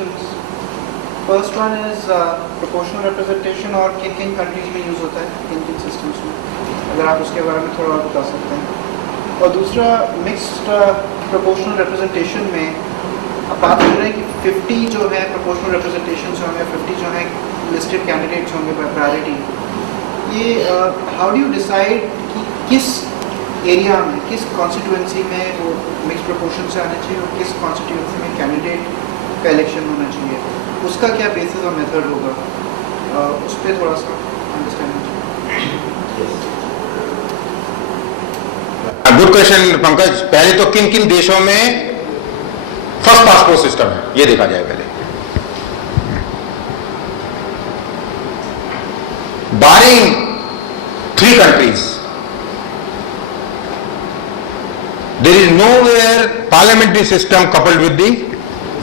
questions. First one is proportional representation और किन किन countries में यूज़ होता है, किन किन systems में, अगर आप उसके बारे में थोड़ा और बता सकते हैं. और दूसरा mixed proportional representation में आप बात कर रहे हैं कि 50 जो है proportional representations होंगे, 50 जो है listed candidates होंगे by priority. ये how do you decide कि किस एरिया में, किस कॉन्स्टिट्यूएंसी में वो मिक्स प्रोपोर्शन से आना चाहिए और किस कॉन्स्टिट्यूएंसी में कैंडिडेट का इलेक्शन होना चाहिए, उसका क्या बेसिस और मेथड होगा, उस पर थोड़ा सा अंडरस्टैंडिंग चाहिए. Good question Pankaj. पहले तो किन किन देशों में फर्स्ट पासपोर्ट सिस्टम है ये देखा जाए. पहले बारिंग 3 countries, there is nowhere parliamentary system coupled with the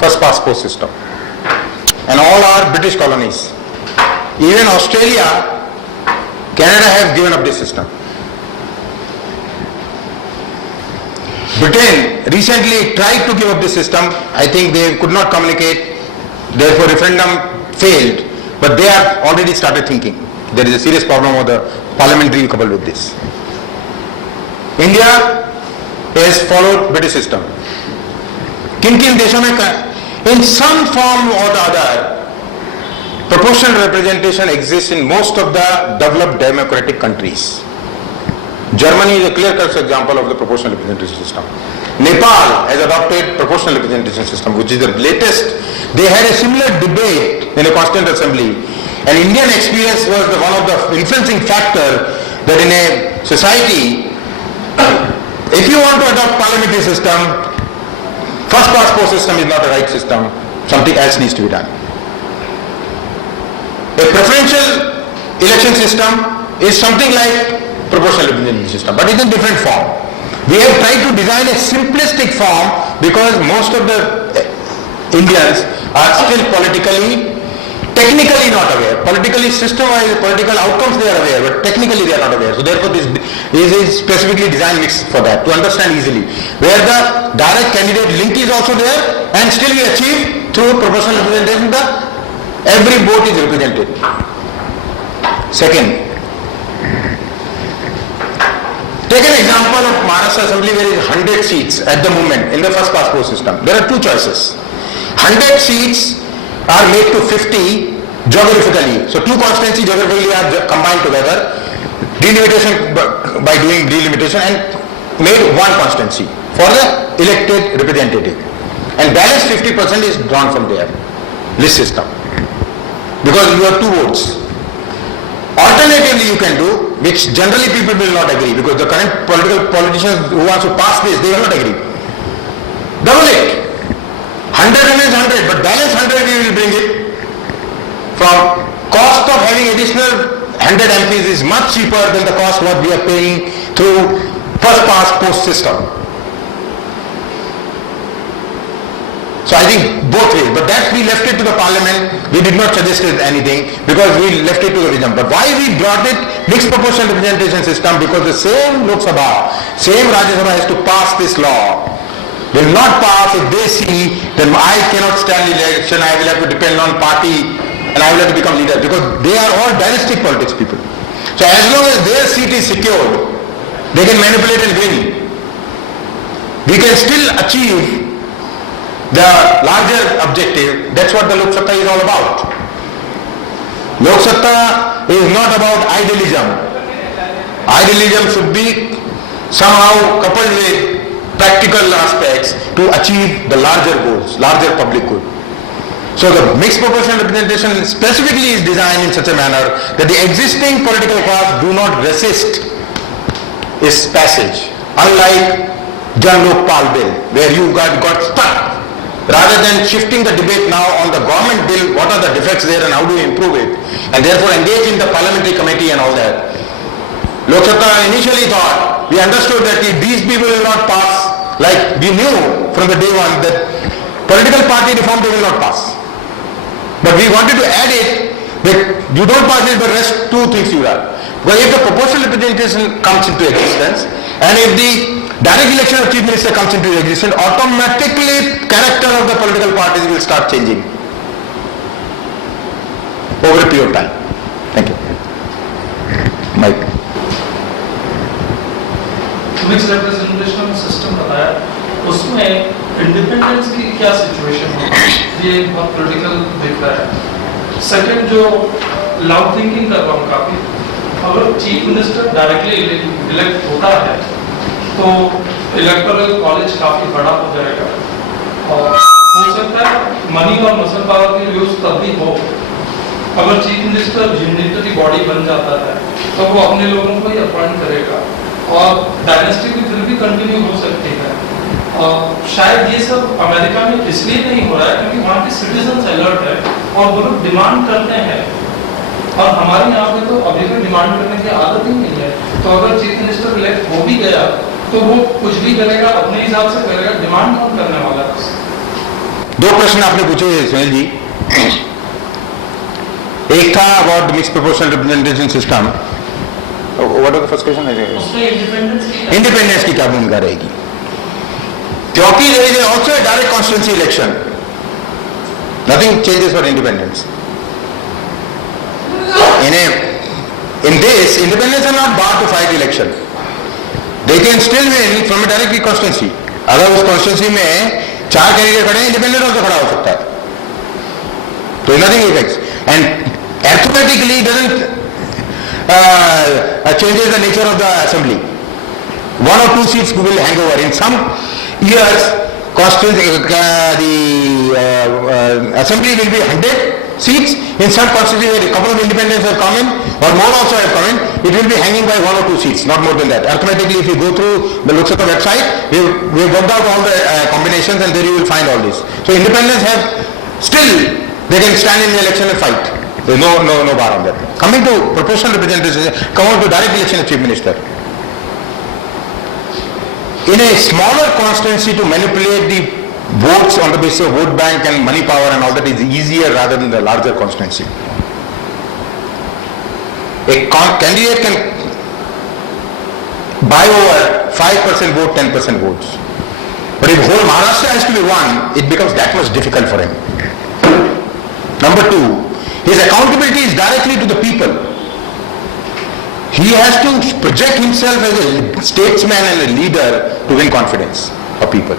first passport system, and all are British colonies. Even Australia, Canada have given up this system. Britain recently tried to give up this system. I think they could not communicate, therefore referendum failed, but they have already started thinking. There is a serious problem of the parliamentary coupled with this. India has followed British system. किन किन देशों में in some form or the other proportional representation exists in most of the developed democratic countries. Germany is a clear-cut example of the proportional representation system. Nepal has adopted proportional representation system, which is the latest. They had a similar debate in a constituent assembly, and Indian experience was one of the influencing factor that in a society, if you want to adopt parliamentary system, first passport system is not the right system. Something else needs to be done. A preferential election system is something like proportional representation system, but it's in different form. We have tried to design a simplistic form because most of the Indians are still technically not aware. Politically, system-wise, political outcomes they are aware, but technically they are not aware. So therefore this is specifically designed mixed for that, to understand easily. Where the direct candidate link is also there, and still we achieve through proportional representation every vote is represented. Second, take an example of Maharashtra Assembly where there is 100 seats at the moment in the first passport system. There are 2 choices. 100 seats are made to 50 geographically. So 2 constituencies geographically are combined together, delimitation by doing delimitation, and made 1 constituency for the elected representative. And balance 50% is drawn from there, list system. Because you have 2 votes. Alternatively you can do, which generally people will not agree, because the current politicians who want to pass this, they will not agree. Double it. 100 remains 100, but balance 100 we will bring it. From cost of having additional 100 MPs is much cheaper than the cost what we are paying through first past post system. So I think both ways, but that we left it to the parliament. We did not suggest anything because we left it to the wisdom. But why we brought it mixed proportional representation system? Because the same Lok Sabha, same Rajya Sabha has to pass this law. Will not pass if they see then I cannot stand election, I will have to depend on party and I will have to become leader, because they are all dynastic politics people. So as long as their seat is secured, they can manipulate and win. We can still achieve the larger objective. That's what the Lok Satta is all about. Lok Satta is not about idealism. Idealism should be somehow coupled with practical aspects to achieve the larger goals, larger public good. So the mixed proportional representation specifically is designed in such a manner that the existing political class do not resist its passage. Unlike Jan Lokpal bill, where you got stuck. Rather than shifting the debate now on the government bill, what are the defects there and how do we improve it, and therefore engage in the parliamentary committee and all that. Lok Satta initially thought, we understood that if these people will not pass, like we knew from the day one that political party reform they will not pass. But we wanted to add it that you don't pass it, but rest 2 things you have. Well, if the proportional representation comes into existence, and if the direct election of chief minister comes into existence, automatically character of the political parties will start changing. over a period of time. Thank you. Mike. Mix representation system बताया, उसमें independence की क्या situation है, ये एक बहुत critical दिख रहा है। सेकंड, जो लाउड थिंकिंग कर रहा हूँ काफी, अगर चीफ मिनिस्टर डायरेक्टली इलेक्ट होता है तो इलेक्टोरल कॉलेज काफी बड़ा हो जाएगा और हो सकता है मनी और मसल पावर की यूज तब भी हो। अगर चीफ मिनिस्टर यूनिटरी बॉडी बन जाता है तो वो अपने लोगों को ही अपॉइंट करेगा और डायनेस्टी भी फिर भी कंटिन्यू हो सकती है। और शायद ये सब अमेरिका में इसलिए नहीं हो रहा है क्योंकि वहाँ के सिटीजन्स अलर्ट है और वो लोग डिमांड करते हैं, और हमारे यहाँ पे तो अभी भी डिमांड करने की आदत ही नहीं है। तो अगर चीफ मिनिस्टर इलेक्ट हो भी गया तो वो कुछ भी करेगा, अपने हिसाब से करेगा, डिमांड कौन करने वाला है? दो प्रश्न आपने पूछे सुनील जी। एक था about mix proportional representation system. What was the first question? Independence की क्या भूमिका रहेगी? क्योंकि there is also a direct constituency election, nothing changes for independence. In this, independents are not barred to fight election. They can still win from a direct constituency. अगर उस constituency में 4 candidate खड़े हैं, इंडिपेंडेंट also खड़ा हो सकता है। तो nothing affects. And arithmetically doesn't changes the nature of the assembly. 1 or 2 seats will hang over. In some years, the assembly will be 100 seats. In some constituencies where a couple of independents have come in, or more also have come in, it will be hanging by 1 or 2 seats, not more than that. Arithmetically, if you go through the Lok Sabha website, we have worked out all the combinations, and there you will find all this. So independents have still, they can stand in the election and fight. There is no bar on that. Coming to proportional representation, come on to direct election of chief minister. In a smaller constituency, to manipulate the votes on the basis of vote bank and money power and all that is easier rather than the larger constituency. A candidate can buy over 5% vote, 10% votes. But if whole Maharashtra has to be won, it becomes that much difficult for him. Number 2, his accountability is directly to the people. He has to project himself as a statesman and a leader to win confidence of people.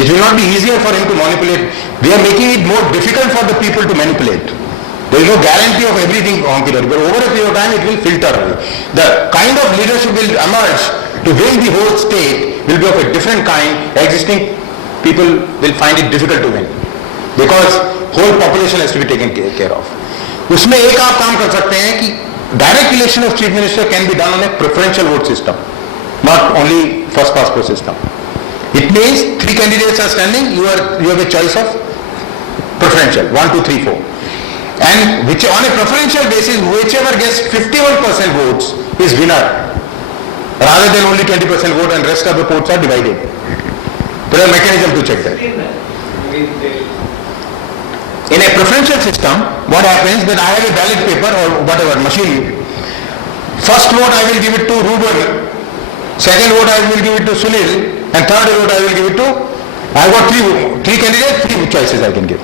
It will not be easier for him to manipulate. We are making it more difficult for the people to manipulate. There is no guarantee of everything on period, but over a period of time it will filter away. The kind of leadership will emerge to win the whole state will be of a different kind. Existing people will find it difficult to win because whole population has to be taken care of. उसमें एक आप काम कर सकते हैं कि direct election of chief minister can be done on a preferential vote system, not only first past the system. It means 3 candidates are standing, you have a choice of preferential, 1, 2, 3, 4. And which on a preferential basis, whichever gets 51% votes is winner, rather than only 20% vote and rest of the votes are divided. There is a mechanism to check that. In a preferential system, what happens that I have a ballot paper or whatever, machine. First vote I will give it to Ruben, second vote I will give it to Sunil, and third vote I will give it to, I have got 3 candidates, 3 choices I can give.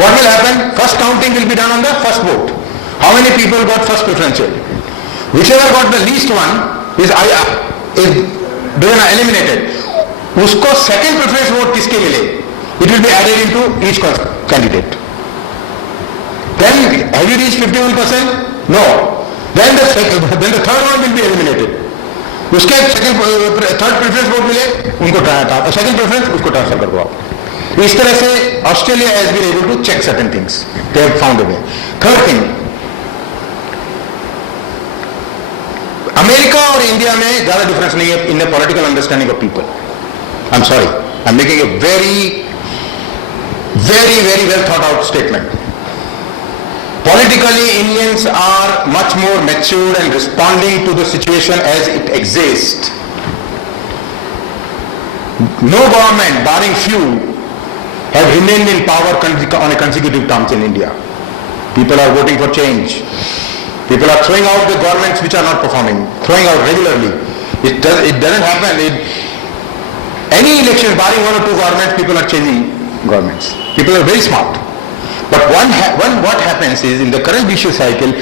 What will happen? First counting will be done on the first vote. How many people got first preferential? Whichever got the least one is eliminated. उसको second preference vote किसके मिले? It will be added into each candidate. Then have you reached 51%? No. Then the third one will be eliminated. उसके third preference vote मिले, उनको second preference उसको transfer कर दो आप. इस तरह से Australia has been able to check certain things. They have found a way. Third thing, America और इंडिया में ज्यादा डिफरेंस नहीं है in the political understanding of people. I'm sorry, I'm making a very well thought out statement. Politically, Indians are much more mature and responding to the situation as it exists. No government, barring few, have remained in power on a consecutive terms in India. People are voting for change. People are throwing out the governments which are not performing, throwing out regularly. It doesn't happen. Any election, barring 1 or 2 governments, people are changing governments. People are very smart. But what happens is, in the current vicious cycle,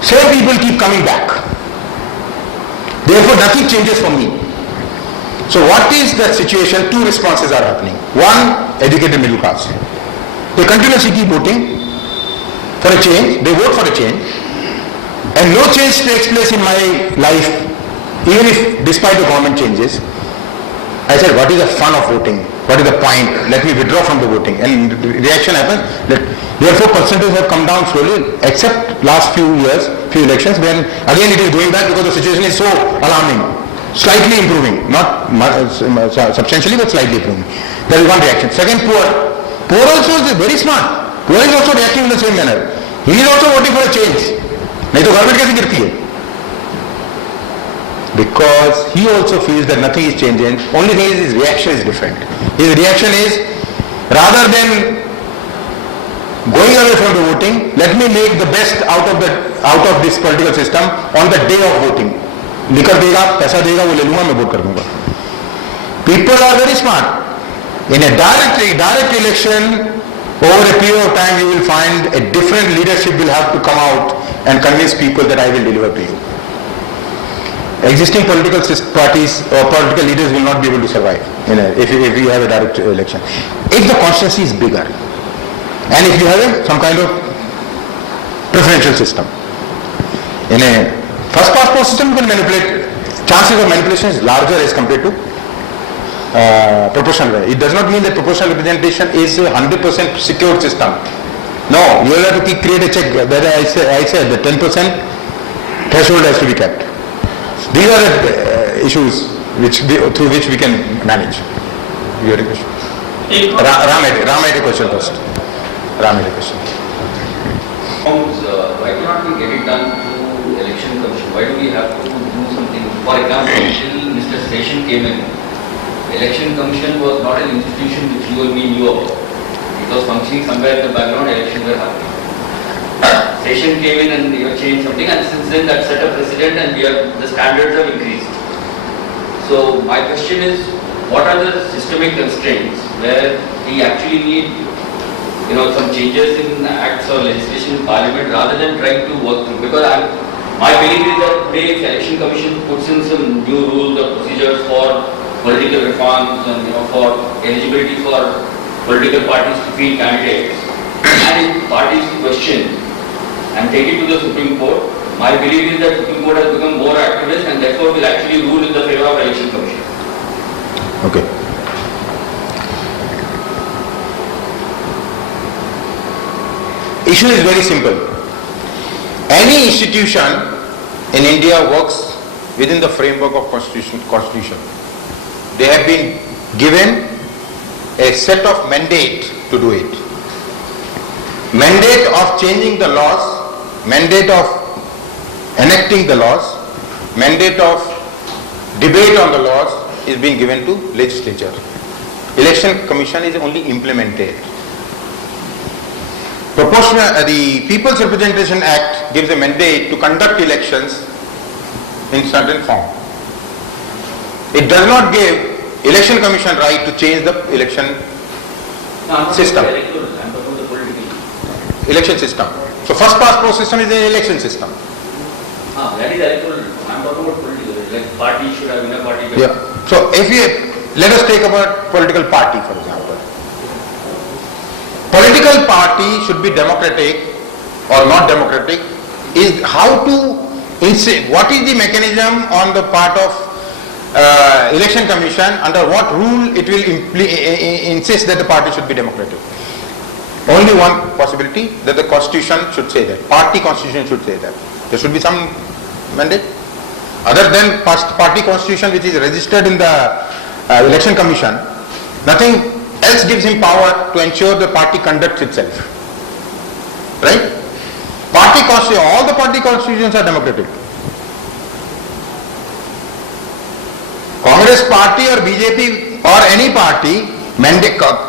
same people keep coming back. Therefore, nothing changes for me. So what is the situation? Two responses are happening. One, educated middle class. They continuously keep voting for a change. They vote for a change. And no change takes place in my life, even if despite the government changes. I said, what is the fun of voting? What is the point? Let me withdraw from the voting. And the reaction happens. Therefore, percentages have come down slowly, except last few years, few elections, when again it is going back because the situation is so alarming. Slightly improving, not substantially, but slightly improving. That is one reaction. Second, poor. Poor also is very smart. Poor is also reacting in the same manner. He is also voting for a change. नहीं तो government कैसे गिरती है? Because he also feels that nothing is changing. Only thing is his reaction is different. His reaction is, rather than going away from the voting, let me make the best out of this political system on the day of voting. Liquor देगा, पैसा देगा, वो ले लूंगा, मैं vote कर दूंगा. People are very smart. In a direct election, over a period of time, you will find a different leadership will have to come out and convince people that I will deliver to you. Existing political parties or political leaders will not be able to survive if you have a direct election. If the constituency is bigger, and if you have some kind of preferential system, in a first past post system, you can manipulate. Chances of manipulation is larger as compared to proportional. It does not mean that proportional representation is a 100% secured system. No, you will have to create a check. That I said the 10% threshold has to be kept. These are the issues through which we can manage. You had a question? Ram had a question first. Ram had a question. Why cannot we get it done through election commission? Why do we have to do something? For example, until Mr. Session came in, election commission was not an institution which you or me knew about. It was functioning somewhere in the background, elections were happening. Session came in and changed something, and since then that set a precedent and the standards have increased. So my question is, what are the systemic constraints where we actually need some changes in acts or legislation in parliament rather than trying to work through? Because my belief is that today if election commission puts in some new rules or procedures for political reforms and for eligibility for political parties to field candidates, and if parties question and take it to the Supreme Court, my belief is that Supreme Court has become more activist and therefore will actually rule in the favor of election commission. Okay. Issue is very simple. Any institution in India works within the framework of constitution. They have been given a set of mandate to do it. Mandate of changing the laws, mandate of enacting the laws, mandate of debate on the laws is being given to legislature. Election Commission is only implemented. The People's Representation Act gives a mandate to conduct elections in certain form. It does not give Election Commission right to change the election system. I'm talking about the political. Election system. So first past post system is an election system. That is electoral. I'm talking about political. Like party should have been a party. Yeah. So let us take about political party for example. Political party should be democratic or not democratic is how to insist. What is the mechanism on the part of election commission, under what rule it will insist that the party should be democratic? Only one possibility, that the constitution should say that. Party constitution should say that. There should be some mandate. Other than party constitution which is registered in the election commission, nothing else gives him power to ensure the party conducts itself. Right? Party constitution, all the party constitutions are democratic. Congress party or BJP or any party,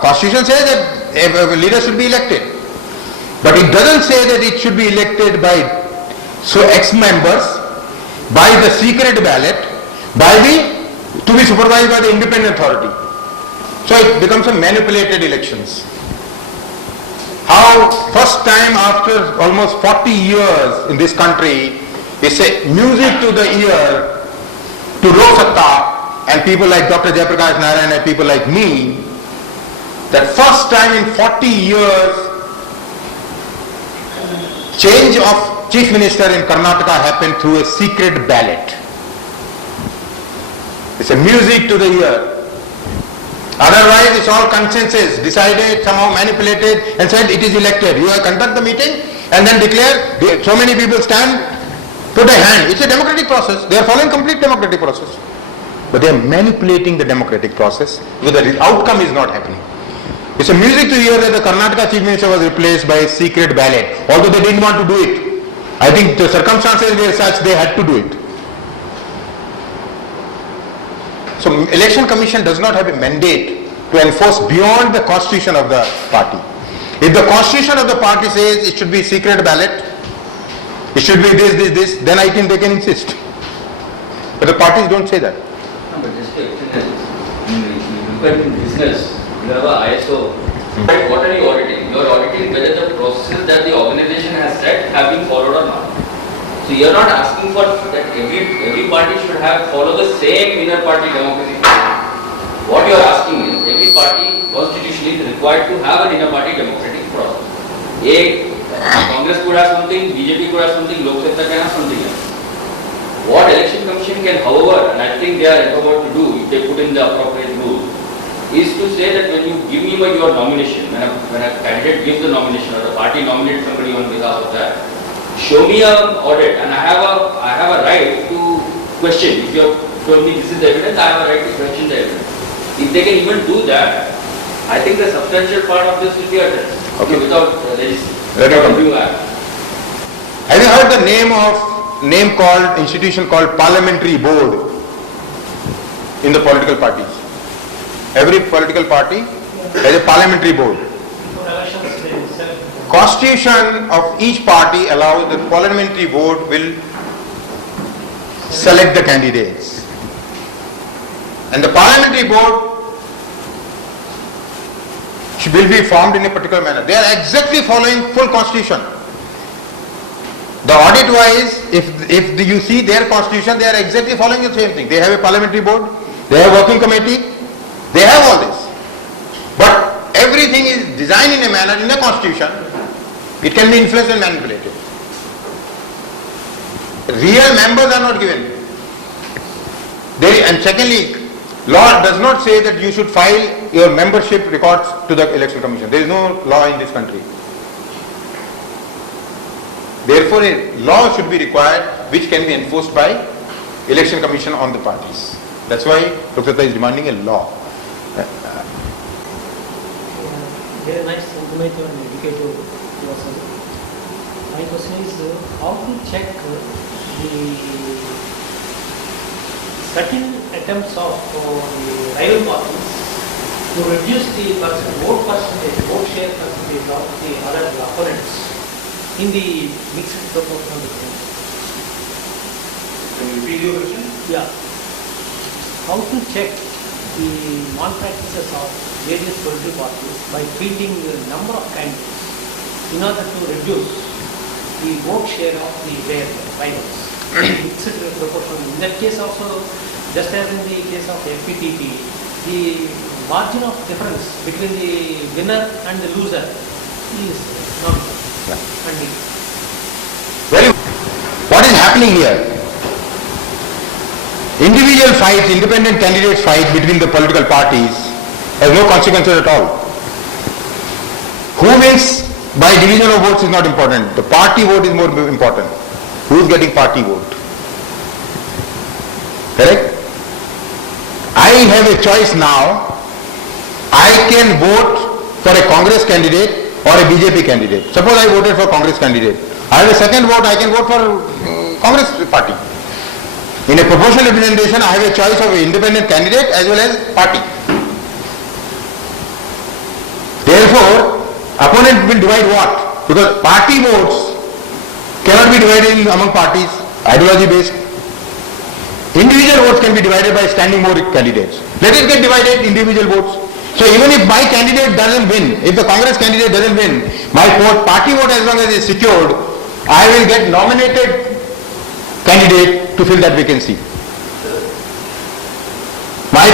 constitution says that a leader should be elected. But it doesn't say that it should be elected by X members, by the secret ballot, to be supervised by the independent authority. So it becomes a manipulated elections. how first time after almost 40 years in this country, we say music to the ear to Lok Satta and people like Dr. Jayaprakash Narayan and people like me, that first time in 40 years, change of chief minister in Karnataka happened through a secret ballot. It's a music to the ear. Otherwise, it's all consensus, decided, somehow manipulated and said it is elected. You conduct the meeting and then declare, so many people stand, put a hand. It's a democratic process. They are following complete democratic process. But they are manipulating the democratic process because the outcome is not happening. It's a music to hear that the Karnataka chief minister was replaced by a secret ballot, although they didn't want to do it. I think the circumstances were such they had to do it. So election commission does not have a mandate to enforce beyond the constitution of the party. If the constitution of the party says it should be secret ballot, it should be this, then I think they can insist. But the parties don't say that. No, but just to extend this, you look at in business, you have a ISO. Right, what are you auditing? You are auditing whether the processes that the organization has set have been followed or not. So you are not asking for that every party should follow the same inner party democracy. What you are asking is every party constitutionally is required to have an inner party democratic process. Congress could have something, BJP could have something, Lok Satta can have something else. What election commission can, however, and I think they are empowered to do if they put in the appropriate rules, is to say that when you give me your nomination, when a candidate gives the nomination or the party nominates somebody on behalf of that, show me an audit and I have a right to question. If you have told me this is the evidence, I have a right to question the evidence. If they can even do that, I think the substantial part of this will be addressed. Okay. Without review act. Have you heard the institution called parliamentary board in the political parties? Every political party has a parliamentary board. Constitution of each party allows the parliamentary board will select the candidates. And the parliamentary board will be formed in a particular manner. They are exactly following full constitution. The audit wise, if you see their constitution, they are exactly following the same thing. They have a parliamentary board, they have working committee, they have all this. But everything is designed in a manner, in the constitution, it can be influenced and manipulated. Real members are not given. And secondly, law does not say that you should file your membership records to the election commission. There is no law in this country. Therefore, a law should be required which can be enforced by election commission on the parties. That's why Lok Satta is demanding a law. Very nice informative and educative person. My question is how to check the certain attempts of the rival parties to reduce the vote share percentage of the other opponents in the mixed proportional difference. Can you repeat your question? Yeah. How to check the malpractices of various political parties by treating the number of candidates in order to reduce the vote share of their rivals. Mixed proportional. In that case also, just as in the case of FPTP, the margin of difference between the winner and the loser is not Well, what is happening here? Individual fights, independent candidates fight between the political parties has no consequences at all. Who wins by division of votes is not important. The party vote is more important. Who is getting party vote? Correct? I have a choice now. I can vote for a Congress candidate or a BJP candidate. Suppose I voted for Congress candidate. I have a second vote, I can vote for Congress party. In a proportional representation, I have a choice of an independent candidate as well as party. Therefore, opponent will divide what? Because party votes cannot be divided among parties, ideology based. Individual votes can be divided by standing more candidates. Let it get divided, individual votes. So even if my candidate doesn't win, if the Congress candidate doesn't win, my vote, party vote as long as it's secured, I will get nominated candidate to fill that vacancy. My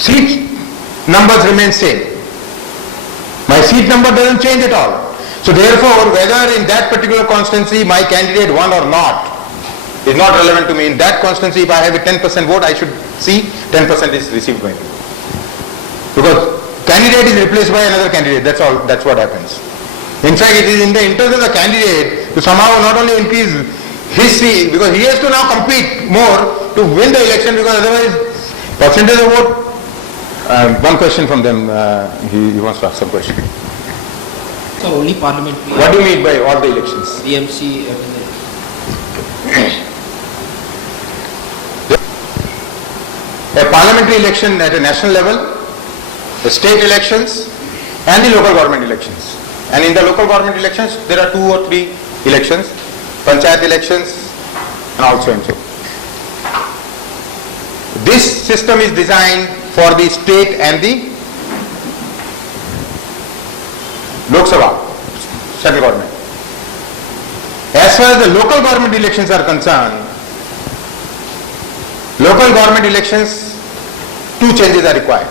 seat numbers remain same. My seat number doesn't change at all. So therefore, whether in that particular constituency my candidate won or not is not relevant to me. In that constituency, if I have a 10% vote, I should see 10% is received by me. Because candidate is replaced by another candidate. That's all. That's what happens. In fact, it is in the interest of the candidate to somehow not only increase his seat, because he has to now compete more to win the election, because otherwise percentage of vote. One question from them. He wants to ask some question. So only parliamentary. What do you mean by all the elections? BMC, A parliamentary election at a national level, the state elections, and the local government elections. And in the local government elections, there are 2 or 3 elections, panchayat elections, and also and so. This system is designed for the state and the Lok Sabha, central government. As far as the local government elections are concerned, local government elections, 2 changes are required.